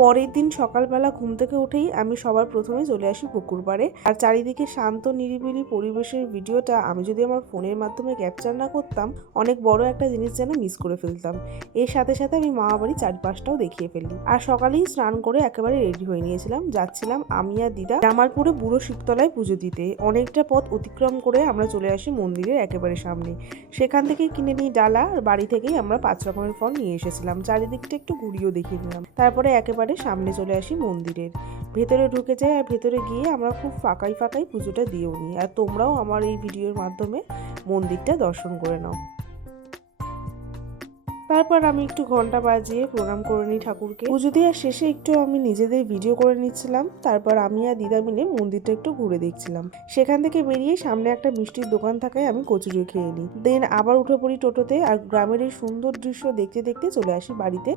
পরের দিন সকালবেলা ঘুম থেকে উঠেই আমি সবার প্রথমে চলে আসি পুকুর পাড়ে। আর চারিদিকে শান্ত নিরিবিলি পরিবেশের ভিডিওটা আমি যদি আমার ফোনের মাধ্যমে ক্যাপচার না করতাম, অনেক বড় একটা জিনিস যেন মিস করে ফেলতাম। এর সাথে সাথে আমি মামা বাড়ির চারপাশটাও দেখিয়ে ফেলি। আর সকালেই স্নান করে একেবারে রেডি হয়ে নিয়েছিলাম, যাচ্ছিলাম আমি আর দিদা জামালপুরে বুড়ো শিবতলায় পুজো দিতে। অনেকটা পথ অতিক্রম করে আমরা চলে আসি মন্দিরের একেবারে সামনে। সেখান থেকে কিনে নিই ডালা, আর বাড়ি থেকেই আমরা 5 রকমের ফল নিয়ে এসেছিলাম। চারিদিকটা একটু ঘুরিয়েও দেখিয়ে নিলাম। তারপরে একেবারে সামনে চলে আসি মন্দিরের ভেতরে, ঢুকে যাই। আর ভেতরে গিয়ে আমরা খুব ফাঁকাই ফাঁকাই পুজোটা দিয়েও নিই। আর তোমরাও আমার এই ভিডিওর মাধ্যমে মন্দিরটা দর্শন করে নাও। তারপর আমি একটু ঘন্টা বাজিয়ে প্রণাম করে নিই ঠাকুরকে। পুজো দেওয়ার শেষে একটু আমি নিজেদের ভিডিও করে নিচ্ছিলাম। তারপর আমি আর দিদা মিলে মন্দিরটা একটু ঘুরে দেখছিলাম। সেখান থেকে বেরিয়ে সামনে একটা মিষ্টির দোকান থাকায় আমি কচুরি খেয়ে নিই। দেন আবার উঠে পড়ি টোটোতে, আর গ্রামের এই সুন্দর দৃশ্য দেখতে দেখতে চলে আসি বাড়িতে।